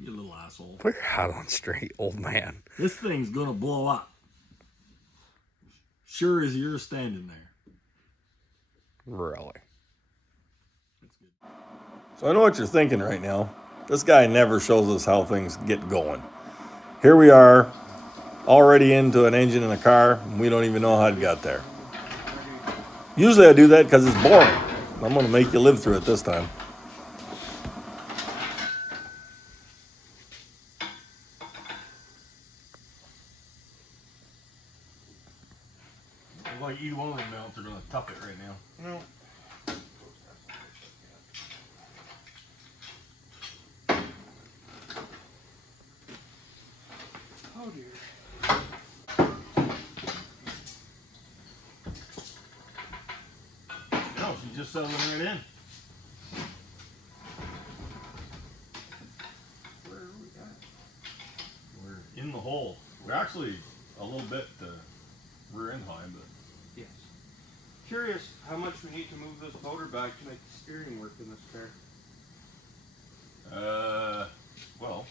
You little asshole. Put your hat on straight, old man. This thing's gonna blow up. Sure as you're standing there. Really? That's good. So I know what you're thinking right now. This guy never shows us how things get going. Here we are, already into an engine in a car, and we don't even know how it got there. Usually I do that because it's boring. I'm gonna make you live through it this time. Like either one of them mounts are gonna tuck it right now. No. Oh dear. No, she's just settling right in. Where are we at? We're in the hole. We're actually a little bit rear end high, but Yes. Curious how much we need to move this motor back to make the steering work in this car. well,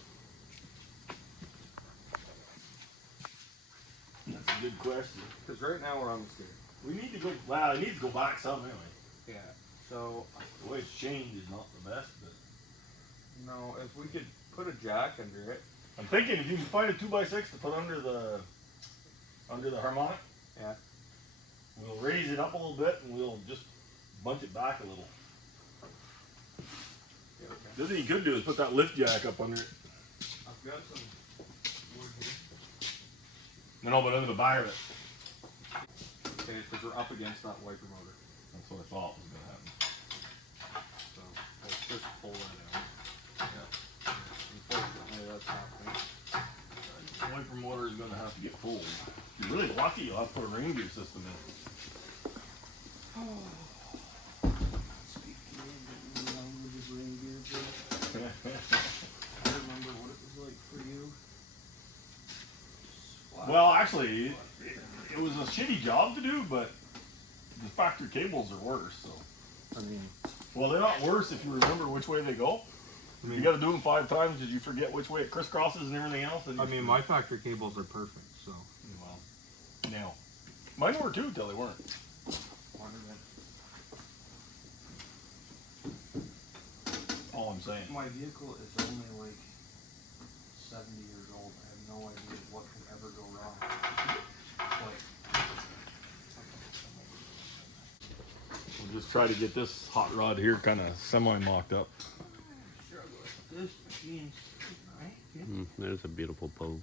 that's a good question. Because right now we're on the steering. We need to go. Well, it needs to go back some anyway. Yeah. So, The way it's chained is not the best, but no, if we could put a jack under it. I'm thinking if you can find a 2x6 to put under the harmonic, Yeah. we'll raise it up a little bit and we'll just bunch it back a little. Yeah, okay. The other thing you could do is put that lift jack up under it. I've got some wood here. No, but under the back of it. Okay, because we're up against that wiper motor. That's what I thought was gonna happen. So, let's just pull that out. Yeah. Unfortunately, that's happening. The wiper motor is gonna have to get pulled. If you're really lucky, you'll have to put a ring gear system in. Speak for me, but you know, with this ring gear thing. I remember what it was like for you. Well, actually, it was a shitty job to do, but the factory cables are worse. So, I mean, well, they're not worse if you remember which way they go. You got to do them 5 times. Did you forget which way it crisscrosses and everything else? I mean, my factory cables are perfect, so. Well, now, mine were too till they weren't. All I'm saying. My vehicle is only like 70 years old. I have no idea what could ever go wrong. Like, We'll just try to get this hot rod here kind of semi-mocked up. struggle with this machine's right. There's a beautiful pose.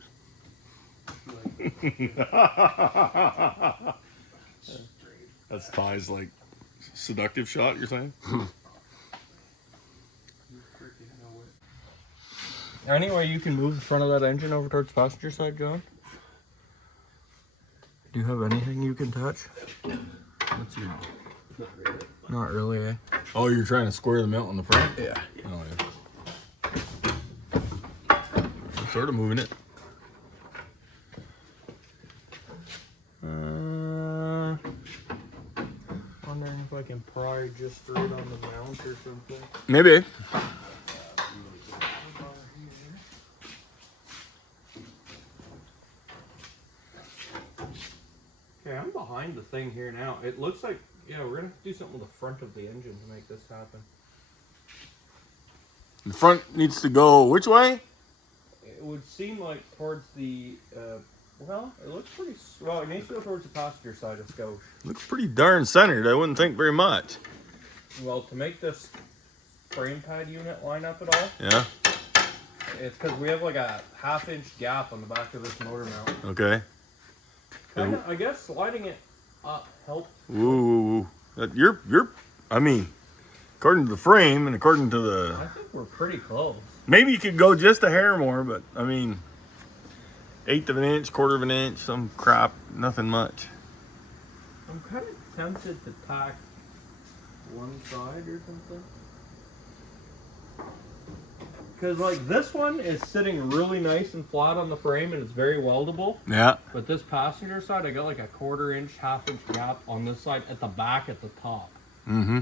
That's Ty's like seductive shot, you're saying? Any way you can move the front of that engine over towards the passenger side, John? Do you have anything you can touch? What's your... Not really, eh? Oh, you're trying to square the mount on the front? Yeah. Oh, yeah. I'm sort of moving it. Wondering if I can pry just straight on the mount or something. Maybe. Okay, I'm behind the thing here now. It looks like, yeah, we're gonna have to do something with the front of the engine to make this happen. The front needs to go which way? It would seem like towards the, well, it looks pretty, well, it needs to go towards the passenger side of Scotia. Looks pretty darn centered. I wouldn't think very much. Well, to make this frame pad unit line up at all, Yeah. it's because we have like a 1/2-inch gap on the back of this motor mount. Okay. Kinda, I guess sliding it up helped. Ooh. You're. I mean, according to the frame and according to the. I think we're pretty close. Maybe you could go just a hair more, but I mean, 1/8 of an inch, 1/4 of an inch, some crap, nothing much. I'm kind of tempted to tack one side or something. Because like this one is sitting really nice and flat on the frame and it's very weldable. Yeah. But this passenger side, I got like a 1/4 inch, 1/2 inch gap on this side at the back at the top. Mm-hmm.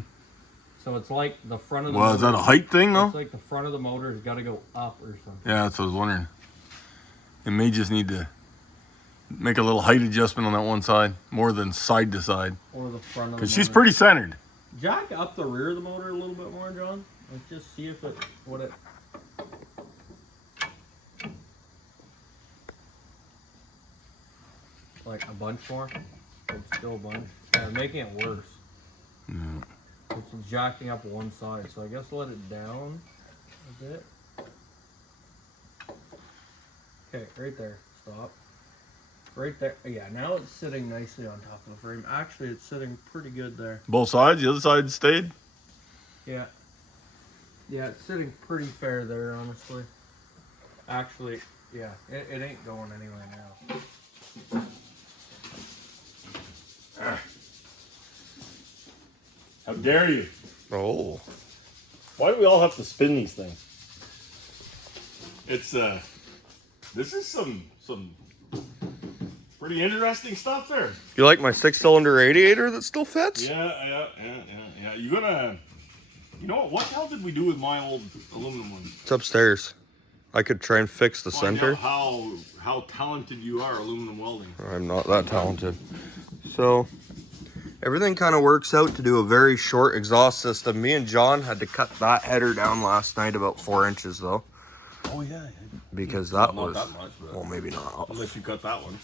So it's like the front of the Well, motor. is that a height thing though? It's like the front of the motor has got to go up or something. Yeah, that's what I was wondering. It may just need to make a little height adjustment on that one side, more than side to side. Or the front of the motor. Because she's pretty centered. Jack up the rear of the motor a little bit more, John. Let's just see if it, what it... Like a bunch more. It's still a bunch. Yeah, making it worse. Yeah. It's jacking up one side, so I guess let it down a bit. Okay, right there. Stop. Right there. Yeah, now it's sitting nicely on top of the frame. Actually, it's sitting pretty good there. Both sides? The other side stayed? Yeah. Yeah, it's sitting pretty fair there, honestly. Actually, yeah, it ain't going anywhere now. How dare you? Oh. Why do we all have to spin these things? It's this is some pretty interesting stuff there. You like my 6-cylinder radiator that still fits? Yeah. You know what? What the hell did we do with my old aluminum one? It's upstairs. I could try and fix the Find center. out how talented you are aluminum welding. I'm not that talented. So everything kind of works out to do a very short exhaust system. Me and John had to cut that header down last night about 4 inches though. Oh yeah. Because that Not was, that much, but well, maybe not. unless you cut that one.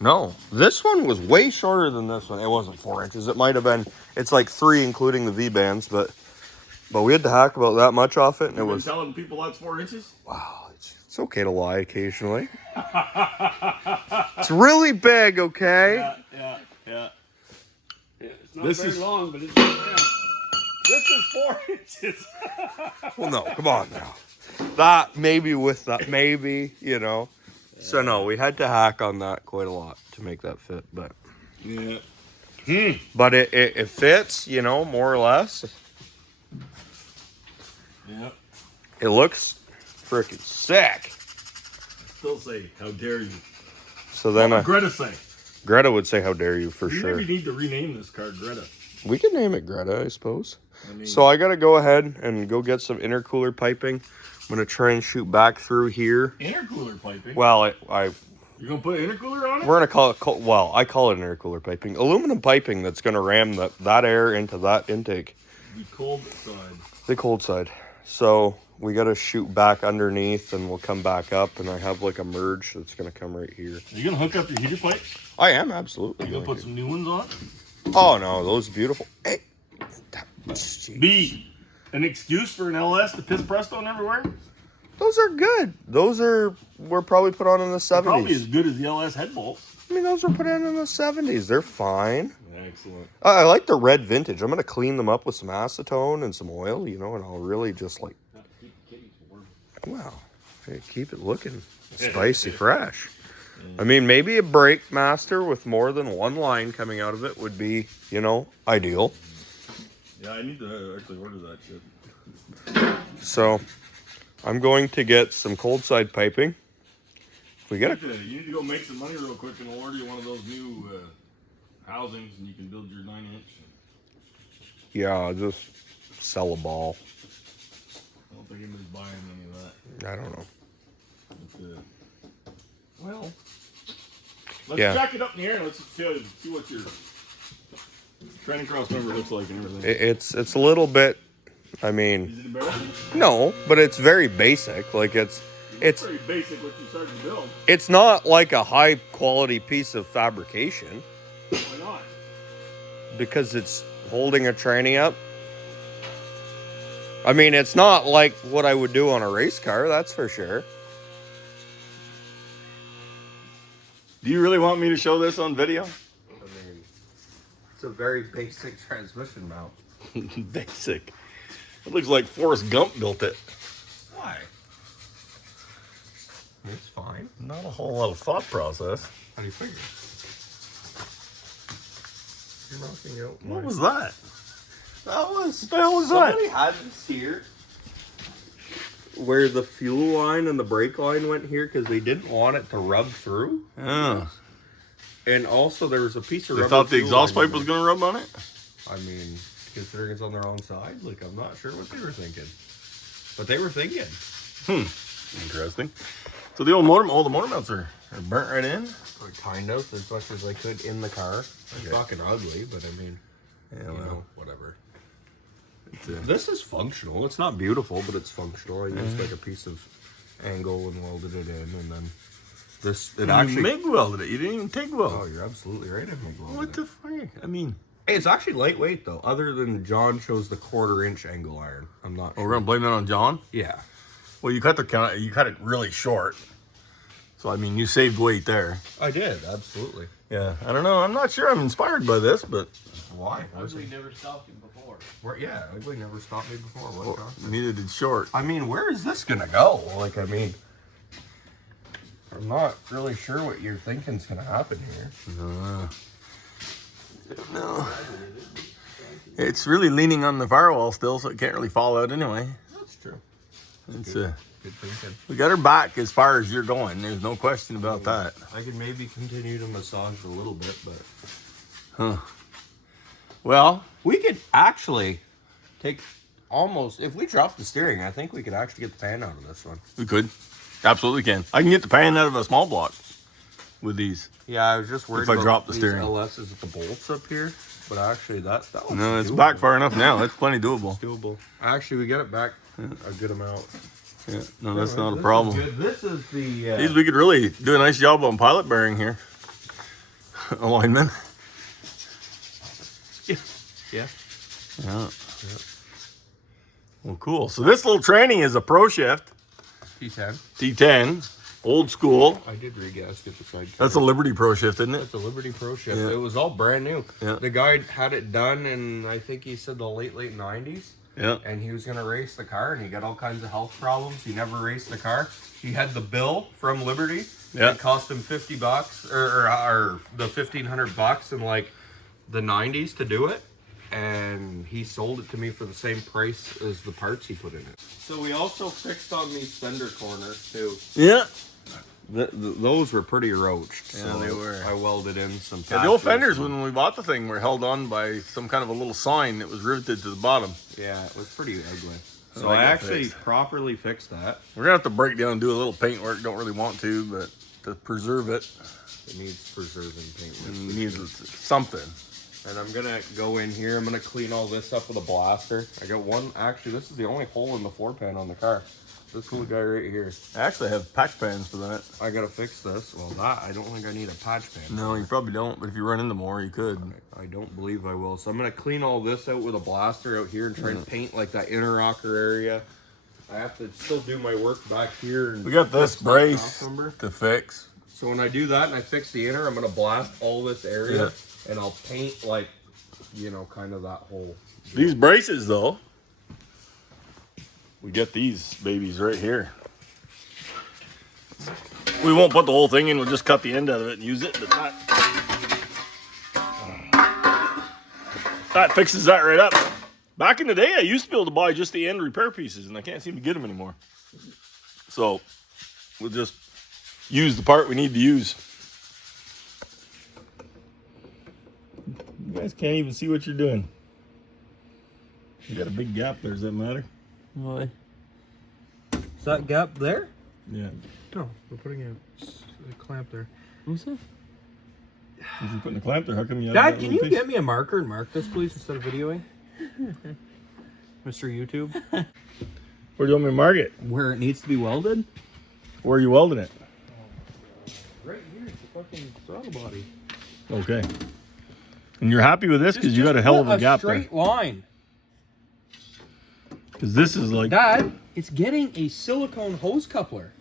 No, this one was way shorter than this one. It wasn't 4 inches. It might have been, it's like 3 including the V-bands, but we had to hack about that much off it. And You've it been was, telling people that's 4 inches? wow, it's okay to lie occasionally. It's really big, okay? Yeah. It's not This very is- long, but it's yeah. This is 4 inches. Well, no, come on now. That, maybe with that, maybe, you know. So no, we had to hack on that quite a lot to make that fit, but Yeah. but it fits, you know, more or less. Yeah. It looks freaking sick. Still say, how dare you? So then What would Greta say? Greta would say, "How dare you?" For You sure. maybe need to rename this car Greta. We could name it Greta, I suppose. I mean, So I gotta go ahead and go get some intercooler piping. I'm gonna try and shoot back through here. intercooler piping. Well, You're gonna put an intercooler on it? we're gonna call it. Well, I call it intercooler piping, aluminum piping that's gonna ram that air into that intake, The cold side. the cold side. So we gotta shoot back underneath, and we'll come back up. And I have like a merge that's gonna come right here. Are you gonna hook up your heater pipes? I am absolutely. Are you gonna going put to. some new ones on? Oh no, those beautiful. Hey, B. An excuse for an LS to piss Prestone everywhere? those are good. Those were probably put on in the 70s. Probably as good as the LS head bolts. I mean, those were put in the 70s. They're fine. Excellent. I like the red vintage. I'm going to clean them up with some acetone and some oil, you know, and I'll really just like, wow, hey, keep it looking spicy fresh. I mean, maybe a brake master with more than one line coming out of it would be, you know, ideal. Yeah, I need to actually order that shit. So I'm going to get some cold side piping. If we get You need to go make some money real quick and we'll order you one of those new housings and you can build your 9-inch. yeah, I'll just sell a ball. I don't think anybody's buying any of that. I don't know. But, well, let's Yeah. jack it up in the air and let's see what your training cross member looks like and everything. It's a little bit, I mean, Is it embarrassing? no, but it's very basic. Like it's Very basic what you started to build. it's not like a high quality piece of fabrication Why not? because it's holding a tranny up. I mean, it's not like what I would do on a race car, that's for sure. Do you really want me to show this on video? I mean, it's a very basic transmission mount. Basic. It looks like Forrest Gump built it. Why? It's fine. Not a whole lot of thought process. How do you figure? You're knocking out What was that? What the hell was that? Somebody had this here. Where the fuel line and the brake line went here because they didn't want it to rub through. Yeah. And also there was a piece of They rubber thought the fuel exhaust line pipe was going to rub on it? I mean, considering it's on the wrong side. Like, I'm not sure what they were thinking. But they were thinking. Interesting. So the old motor, all the motor mounts are burnt right in? Or kind of, as much as I could in the car. It's fucking ugly, but I mean, Yeah, you well, know, whatever. it's, This is functional. It's not beautiful, but it's functional. I used like a piece of angle and welded it in, and then this, it you actually... MIG welded it. You didn't even TIG weld. Oh, you're absolutely right. I MIG welded What it. the fuck? I mean... Hey, it's actually lightweight, though. Other than John chose the 1/4-inch angle iron. I'm not Oh, sure. we're gonna blame that on John? Yeah. Well, you cut it really short. So I mean, you saved weight there. I did, absolutely. Yeah, I don't know. I'm not sure I'm inspired by this, but Why? Ugly never stopped him before. Yeah, Ugly never stopped me before. What, John? neither did short. I mean, where is this gonna go? Like, I mean, I'm not really sure what you're thinking's gonna happen here. No. It's really leaning on the firewall still, so it can't really fall out anyway. That's true. It's Good thinking. we got her back as far as you're going. There's no question about that. I could maybe continue to massage a little bit, but Well, we could actually take almost, if we drop the steering, I think we could actually get the pan out of this one. we could. Absolutely can. I can get the pan out of a small block with these. Yeah, I was just worried If I about drop the these steering. LS's at the bolts up here, but actually that one's No, it's doable. back far enough now. It's plenty doable. Doable. Actually, we got it back a good amount. Yeah, no, that's not a This problem. is good. This is the... These we could really do a nice job on pilot bearing here. Alignment. yeah. Yeah. Well, cool. So this little tranny is a Pro Shift T10. T10, old school. I did re-gasket the side. That's a Liberty Pro Shift, isn't it? It's a Liberty Pro Shift. Yeah. It was all brand new. Yeah. The guy had it done in, I think he said the late 90s. Yeah. And he was going to race the car, and he got all kinds of health problems. He never raced the car. He had the bill from Liberty. Yeah. It cost him $50 or the $1,500 in like the 90s to do it. And he sold it to me for the same price as the parts he put in it. So we also fixed on these fender corners too. Yeah. Those were pretty roached. Yeah, they were. I welded in some. Yeah, the old patches. fenders, when we bought the thing, were held on by some kind of a little sign that was riveted to the bottom. Yeah, it was pretty ugly. So So I I got actually fixed. properly fixed that. We're going to have to break down and do a little paint work. Don't really want to, but to preserve it, It needs preserving paint. it needs something. And I'm gonna go in here. I'm gonna clean all this up with a blaster. I got one. Actually, this is the only hole in the floor pan on the car. This little guy right here. I actually have patch pans for that. I gotta fix this. Well, that I don't think I need a patch pan. No, you probably don't, but if you run into more, you could. I don't believe I will. So I'm gonna clean all this out with a blaster out here and try and paint like that inner rocker area. I have to still do my work back here. And We got this fix my brace top number. to fix. So when I do that and I fix the inner, I'm gonna blast all this area and I'll paint like, you know, kind of that whole. These braces, though, we get these babies right here. We won't put the whole thing in. We'll just cut the end out of it and use it. But that fixes that right up. Back in the day, I used to be able to buy just the end repair pieces, and I can't seem to get them anymore. So we'll just use the part we need to use. You guys can't even see what you're doing. You got a big gap there. Does that matter? Why? Is that gap there? Yeah. No, we're putting a clamp there. What's that? If you're putting a clamp there, how come you have Dad, that can little you piece? get me a marker and mark this, please, instead of videoing? Mr. YouTube. Where do you want me to mark it? Where it needs to be welded? Where are you welding it? Right here, it's the fucking throttle body. Okay. And you're happy with this because you got a hell of a gap there. straight line. Because this is like Dad, it's getting a silicone hose coupler.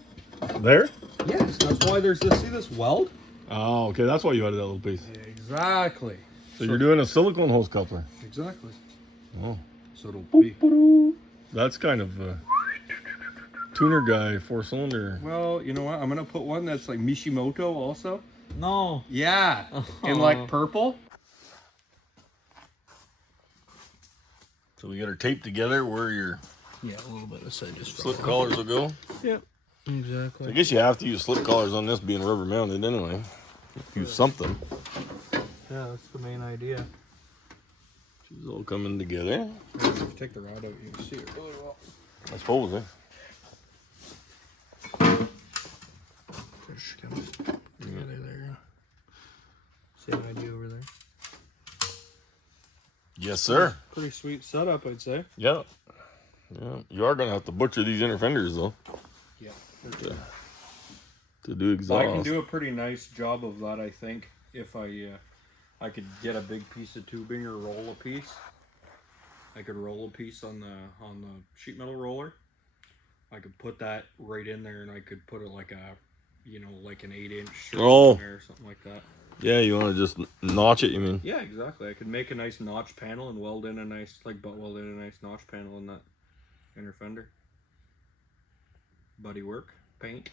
there. Yes, that's why there's this, see this weld? Oh, okay. That's why you added that little piece. Exactly. So you're doing a silicone hose coupler. Exactly. Oh, So it'll be. that's kind of tuner guy 4-cylinder. Well, you know what? I'm gonna put one that's like Mishimoto also. No. Yeah. In like purple. So we got her taped together where your Yeah, a little bit of side just slip collars will go. Yep. So I Exactly. guess you have to use slip collars on this being rubber mounted anyway. Use something. Yeah, that's the main idea. It's all coming together. If you take the rod out, you can see it really well. I suppose, eh? Push comes together there. Same idea over there. Yes, sir. Pretty sweet setup, I'd say. Yeah. Yeah. You are gonna have to butcher these inner fenders though. Yeah. To do exhaust. I can do a pretty nice job of that, I think, if I could get a big piece of tubing or roll a piece. I could roll a piece on the sheet metal roller. I could put that right in there, and I could put it like like an 8-inch Oh. in there or something like that. Yeah, you want to just notch it, you mean? Yeah, exactly. I could make a nice notch panel and weld in a nice notch panel in that inner fender. Buddy work, paint.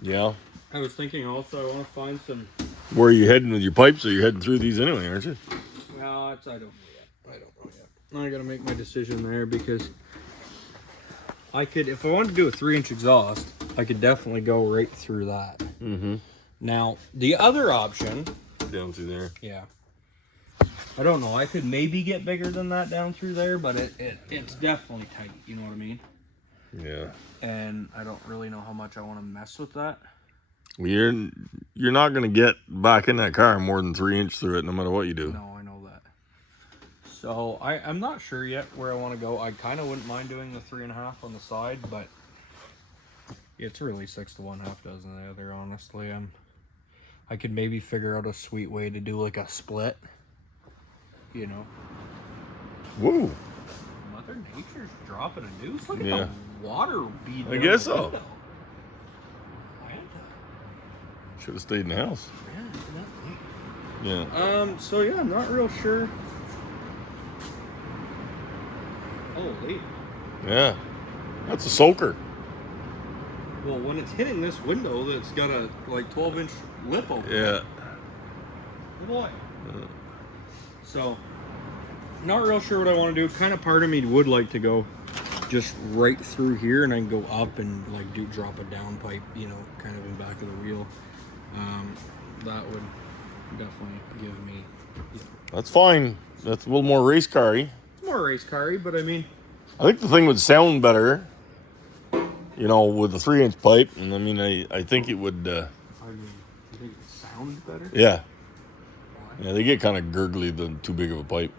Yeah. I was thinking also I want to find some. Where are you heading with your pipes? Or you're heading through these anyway, aren't you? No, I don't know yet. I gotta make my decision there because I could, if I wanted to do a 3-inch exhaust, I could definitely go right through that. Mm-hmm. Now, the other option, Down through there. yeah, I don't know. I could maybe get bigger than that down through there, but it's definitely tight. You know what I mean? Yeah. And I don't really know how much I want to mess with that. Well, you're not gonna get back in that car more than 3-inch through it, no matter what you do. No, I know that. So I'm not sure yet where I want to go. I kind of wouldn't mind doing the 3.5 on the side, but it's really 6 to 1/2 dozen the other. Honestly, I could maybe figure out a sweet way to do like a split. You know. Woo. Mother Nature's dropping a deuce. Look at Yeah. the water bead. I guess so. Window. Should have stayed in the house. Yeah, Yeah. So yeah, I'm not real sure. Holy. Yeah. That's a soaker. Well, when it's hitting this window that's got a like 12-inch lip open. Yeah. Oh boy. So, not real sure what I want to do. Kind of part of me would like to go just right through here and then go up and like drop a down pipe, kind of in back of the wheel. That would definitely give me. That's fine. That's a little more race car-y. It's more race car-y, but I mean. I think the thing would sound better, with a 3-inch pipe. And I mean, I think it would. You think it sounds better? Yeah. Why? Yeah, they get kind of gurgly than too big of a pipe.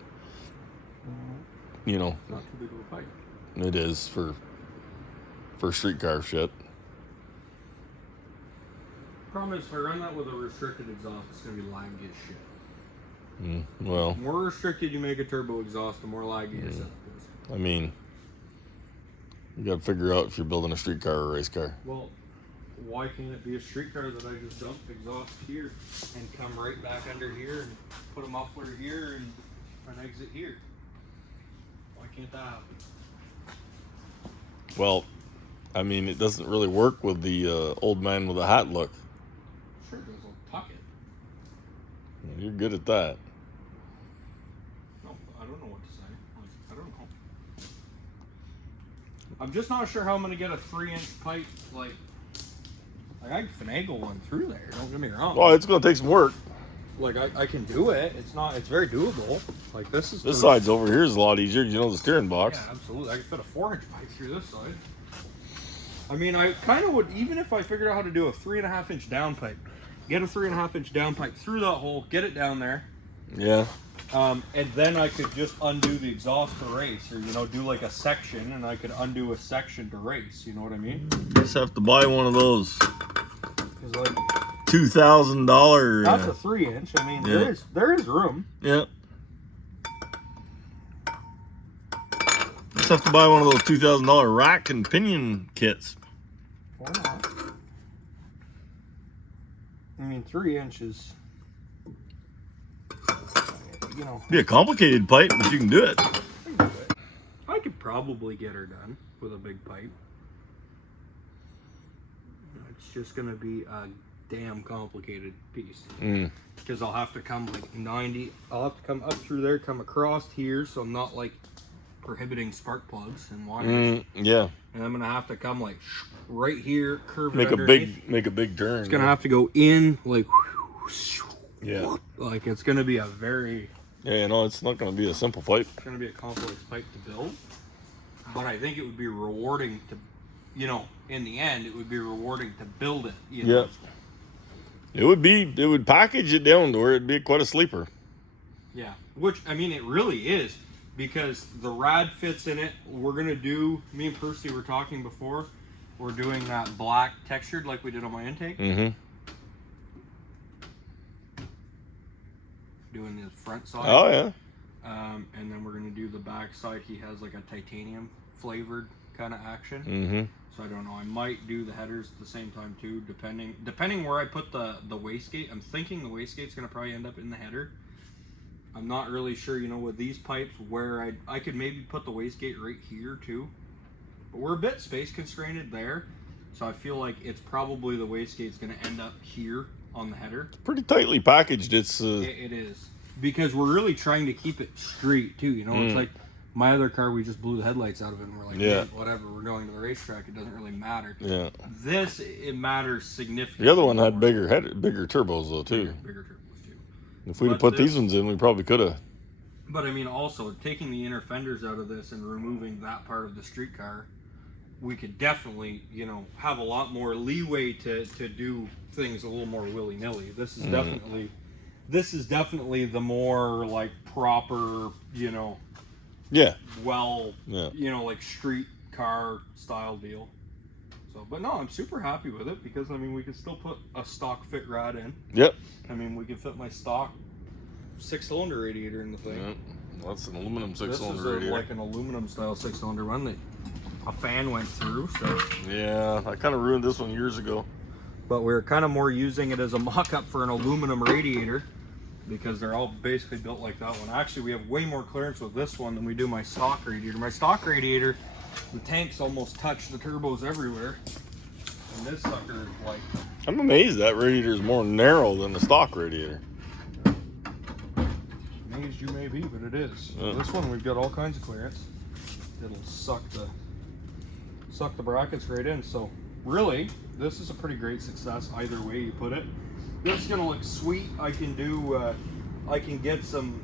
It's not too big of a pipe. It is for street car shit. Problem is, if I run that with a restricted exhaust, it's going to be laggy as shit. Well, The more restricted you make a turbo exhaust, the more laggy your setup is. I mean, you got to figure out if you're building a street car or a race car. Well, why can't it be a street car that I just dump exhaust here and come right back under here and put a muffler here and an exit here? Why can't that happen? Well, I mean, it doesn't really work with the old man with a hat look. Sure does. I'll tuck it. You're good at that. No, I don't know what to say. I don't know. I'm just not sure how I'm gonna get a 3-inch pipe. Like I can finagle one through there. Don't get me wrong. Well, it's going to take some work. Like I can do it. It's very doable. Like this Side's over here is a lot easier. The steering box. Yeah, absolutely. I could fit a 4-inch pipe through this side. I mean, I kind of would, even if I figured out how to do a 3.5-inch down pipe, get a 3.5-inch down pipe through that hole, get it down there, Yeah. and then I could just undo the exhaust to race, or do like a section, and I could undo a section to race. You know what I mean? Just have to buy one of those 'Cause, like, $2,000. that's a 3-inch. I mean, Yeah. there is room. Yeah. Just have to buy one of those $2,000 rack and pinion kits. Why not? I mean, 3 inches. Be a complicated pipe, but you can do it. I could probably get her done with a big pipe. It's just gonna be a damn complicated piece. Because I'll have to come like 90. I'll have to come up through there, come across here, so I'm not like prohibiting spark plugs and wires. Yeah. And I'm gonna have to come like right here, curve it Make a underneath. big turn. It's gonna have to go in like. Yeah. Like it's gonna be a very Yeah, no, it's not going to be a simple pipe. It's going to be a complex pipe to build, but I think it would be rewarding to, you know, in the end, it would be rewarding to build it. You know? Yeah. It would package it down to where it'd be quite a sleeper. Yeah, which, I mean, it really is, because the rad fits in it. We're going to do, me and Percy were talking before, we're doing that black textured like we did on my intake. Mm-hmm. Doing the front side. Oh, yeah. And then we're going to do the back side. He has like a titanium flavored kind of action. Mm-hmm. So I don't know. I might do the headers at the same time too, depending where I put the wastegate. I'm thinking the wastegate's going to probably end up in the header. I'm not really sure, you know, with these pipes where I could maybe put the wastegate right here too. But we're a bit space constrained there. So I feel like it's probably the wastegate's going to end up here on the header. Pretty tightly packaged. It's It is. Because we're really trying to keep it straight too, you know. It's like my other car, we just blew the headlights out of it and we're like, yeah, hey, whatever, we're going to the racetrack, it doesn't really matter. Yeah. This, it matters significantly. The other one had bigger turbos though too. Bigger turbos too. If we'd have put these ones in, we probably could have. But I mean, also taking the inner fenders out of this and removing that part of the street car, we could definitely, you know, have a lot more leeway to do things a little more willy-nilly. This is definitely the more like proper, you know, yeah, you know, like street car style deal. So, but no, I'm super happy with it because I mean, we could still put a stock fit rad in. Yep. I mean, we could fit my stock 6-cylinder radiator in the thing. Yep. Well, that's an aluminum 6-cylinder this is radiator. like an aluminum style 6-cylinder one that a fan went through. So yeah, I kind of ruined this one years ago. But we're kind of more using it as a mock-up for an aluminum radiator because they're all basically built like that one. Actually, we have way more clearance with this one than we do my stock radiator. My stock radiator, the tanks almost touch the turbos everywhere. And this sucker is like... I'm amazed that radiator is more narrow than the stock radiator. Amazed you may be, but it is. This one, we've got all kinds of clearance. It'll suck the brackets right in. So really, this is a pretty great success either way you put it. This is gonna look sweet. I can do I can get some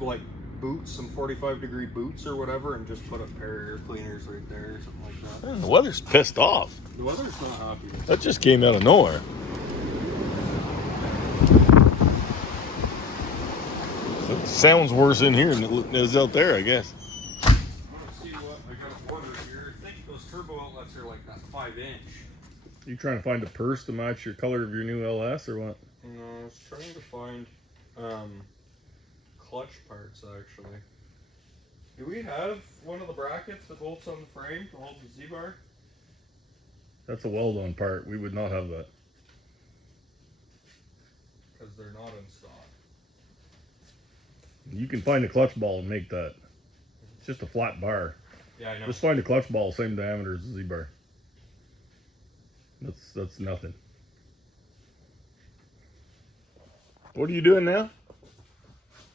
like boots, some 45-degree boots or whatever, and just put a pair of air cleaners right there or something like that. Man, the weather's pissed off. The weather's not happy. That just came out of nowhere. It sounds worse in here than it is out there, I guess. Let's see what I got to order here. I think those turbo outlets are like that 5-inch. You trying to find a purse to match your color of your new LS or what? No, I was trying to find clutch parts actually. Do we have one of the brackets that bolts on the frame to hold the Z-bar? That's a weld-on part. We would not have that. Because they're not in stock. You can find a clutch ball and make that. It's just a flat bar. Yeah, I know. Just find a clutch ball same diameter as the Z-bar. That's nothing. What are you doing now?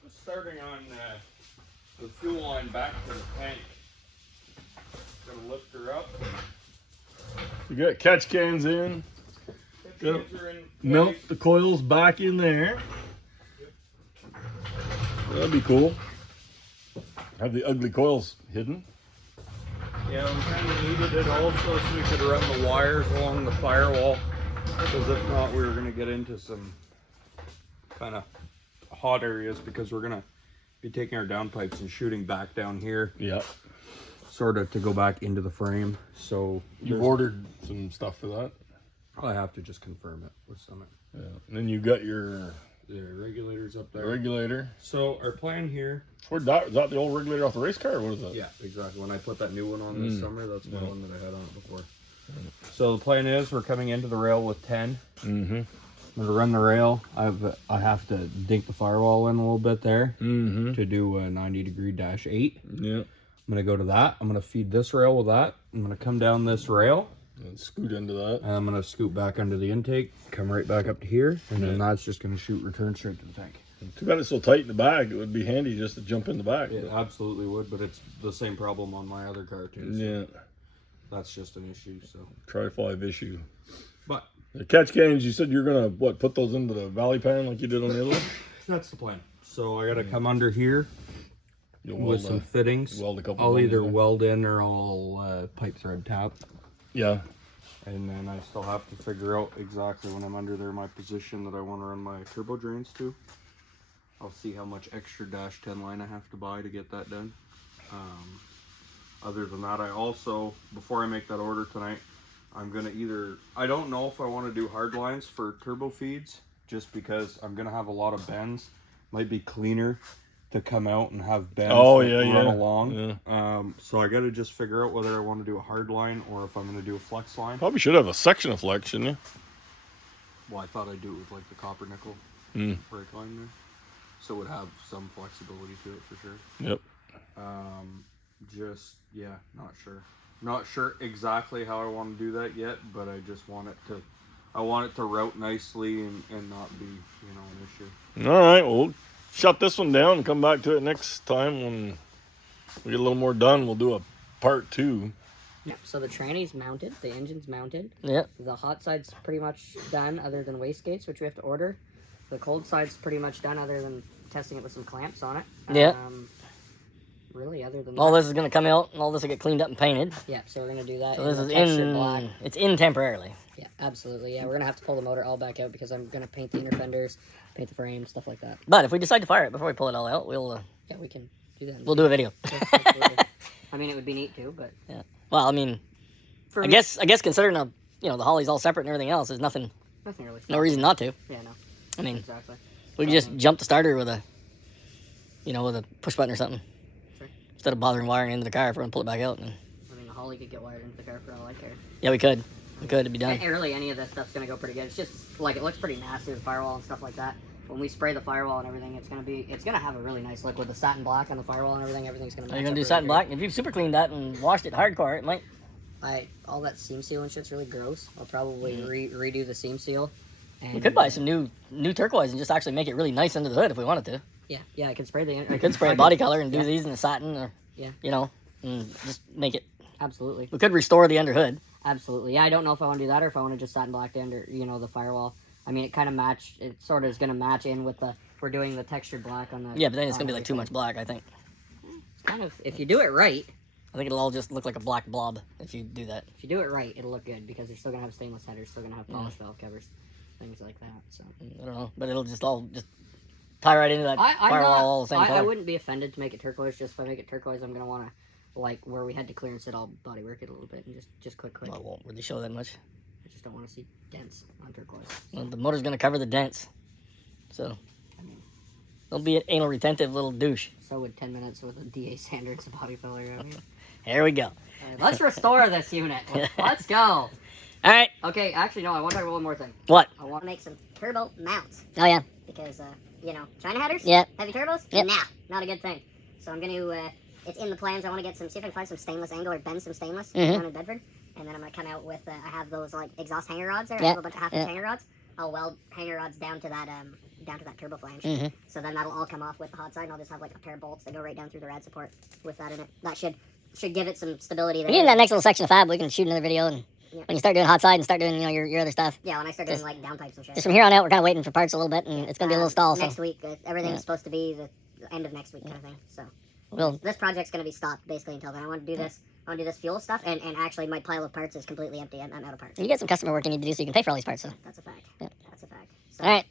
Just starting on the fuel line back to the tank. Gonna lift her up. You got catch cans in. Catch cans are in Melt place. the coils back in there. That'd be cool. Have the ugly coils hidden. Yeah, we kind of needed it also so we could run the wires along the firewall. Because if not, we were going to get into some kind of hot areas because we're going to be taking our downpipes and shooting back down here. Yeah. Sort of to go back into the frame. So You've ordered some stuff for that? I have to just confirm it with Summit. Yeah. And then you got your The regulators up there. regulator. So our plan here. Is that the old regulator off the race car or what is that? Yeah, exactly. When I put that new one on this summer, that's my Yeah. one that I had on it before. So the plan is we're coming into the rail with 10. Mm-hmm. I'm gonna run the rail. I have to dink the firewall in a little bit there Mm-hmm. to do a 90-degree -8. Yeah. I'm gonna go to that. I'm gonna feed this rail with that. I'm gonna come down this rail And scoot into that. and I'm gonna scoot back under the intake, come right back up to here, and then that's just gonna shoot return straight to the tank. Too bad it's so tight in the back. It would be handy just to jump in the back. It absolutely would, but it's the same problem on my other car too. So Yeah. that's just an issue. So, Tri-5 issue. but The catch cans, you said you're gonna put those into the valley pan like you did on the other one? that's the plan. So I gotta come under here with some fittings. weld a couple I'll ones either in. weld in or I'll pipe thread tap. Yeah. And then I still have to figure out exactly when I'm under there my position that I want to run my turbo drains to. I'll see how much extra dash 10 line I have to buy to get that done. Other than that, I also, before I make that order tonight, I'm gonna I don't know if I want to do hard lines for turbo feeds, just because I'm gonna have a lot of bends. Might be cleaner to come out and have bends run along. Yeah. So I gotta just figure out whether I want to do a hard line or if I'm gonna do a flex line. Probably should have a section of flex, shouldn't you? Well, I thought I'd do it with like the copper nickel brake line there, so it would have some flexibility to it for sure. Yep. Not sure exactly how I want to do that yet, but I just want it to route nicely and not be, an issue. All right. Well, we'll shut this one down and come back to it next time when we get a little more done. We'll do a part 2. Yeah, so the tranny's mounted, the engine's mounted. Yep. The hot side's pretty much done other than wastegates, which we have to order. The cold side's pretty much done other than testing it with some clamps on it. Yeah. Really, other than All that. this is going to come out, and all this will get cleaned up and painted. Yeah, so we're going to do that. So this the is textured black. it's in temporarily. Yeah, absolutely. Yeah, we're going to have to pull the motor all back out because I'm going to paint the inner fenders, paint the frame, stuff like that. But if we decide to fire it before we pull it all out, Yeah, we can do that. we'll do a video. Yeah, absolutely. I mean, it would be neat too, but... Yeah. Well, I mean, For I me- guess considering the Holly's all separate and everything else, there's Nothing really. no reason not to. Yeah, no. I mean, Exactly. we could just jump the starter with a push button or something. Sure. Instead of bothering wiring into the car if we're gonna pull it back out. I mean, the Holly could get wired into the car for all I care. Yeah, we could. It'd be done. And really, any of this stuff's gonna go pretty good. It's just like it looks pretty nasty with the firewall and stuff like that. When we spray the firewall and everything, it's gonna have a really nice look with the satin black on the firewall and everything. Everything's gonna. Are you match gonna up do really satin good. black? If you've super cleaned that and washed it hardcore, it might. All that seam seal and shit's really gross. I'll probably redo the seam seal. And, We could buy some new turquoise and just actually make it really nice under the hood if we wanted to. Yeah, I could spray the. We could spray a body color and do these in the satin, or Yeah. and just make it. Absolutely. We could restore the under hood. Absolutely. Yeah, I don't know if I want to do that or if I want to just satin black the under, the firewall. I mean, it sort of is going to match in with we're doing the textured black on the. Yeah, but then it's gonna be like too much black. I think. It's kind of, if you do it right, I think it'll all just look like a black blob if you do that. if you do it right, it'll look good because you're still going to have stainless headers, still going to have polished valve covers, things like that. So I don't know, but it'll just all tie right into that I'm firewall not, all the same I color. wouldn't be offended to make it turquoise. Just if I make it turquoise, I'm going to want to, like, where we had to clearance it, I'll bodywork it a little bit and just quick. Well, it won't really show that much. I just don't want to see dents on turquoise. Well, the motor's gonna cover the dents, so don't be an anal retentive little douche. So would 10 minutes with a DA sander and some body filler. I mean. Here we go. Let's restore this unit. Let's go. All right. Okay, actually, no, I want to talk about one more thing. What? I want to make some turbo mounts Oh yeah. because China headers, Yep. heavy turbos, Yep. nah, not a good thing. So I'm gonna it's in the plans. I want to see if I can find some stainless angle or bend some stainless down in Bedford, and then I'm gonna come out with I have those like exhaust hanger rods there. I have a bunch of half-inch hanger rods. I'll weld hanger rods down to that turbo flange. So then that'll all come off with the hot side, and I'll just have like a pair of bolts that go right down through the rad support with that in it. That should give it some stability there. We need that next little section of fab. We can shoot another video, and when you start doing hot side and start doing your other stuff. Yeah, when I start doing like downpipes and shit. Just from here on out, we're kind of waiting for parts a little bit, and it's gonna be a little stall. Next So week, everything's supposed to be the end of next week kind of thing. So we'll. this project's gonna be stopped basically until then. I want to do this. I want to do this fuel stuff, and actually my pile of parts is completely empty. I'm out of parts. You get some customer work you need to do, so you can pay for all these parts. So. That's a fact. Yeah. That's a fact. So, All right.